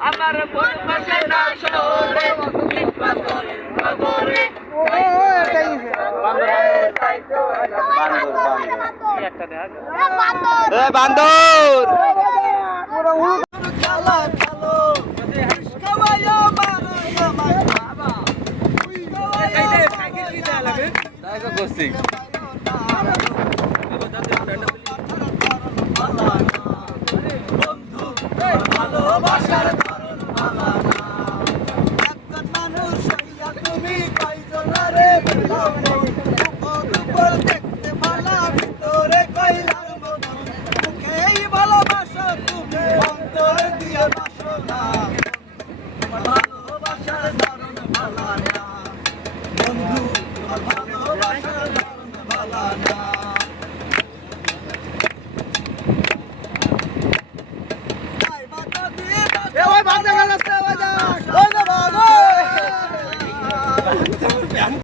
আমার মন বসে না শহরে ইট পাথরের নগরে বান্দর ভালোবাসার ধরন ভালো না একজন মানুষ হইয়া তুমি কয়জনারে পেলাও উপর দেখতে ভালো ভিতরে কইলার মতো মুখেই ভালোবাসো তুমি অন্তর দিয়ে বাসো না ভালোবাসার ধরন ভালো না বন্ধু ভালোবাসার ধরন ভালো না ওই বান্দা গেল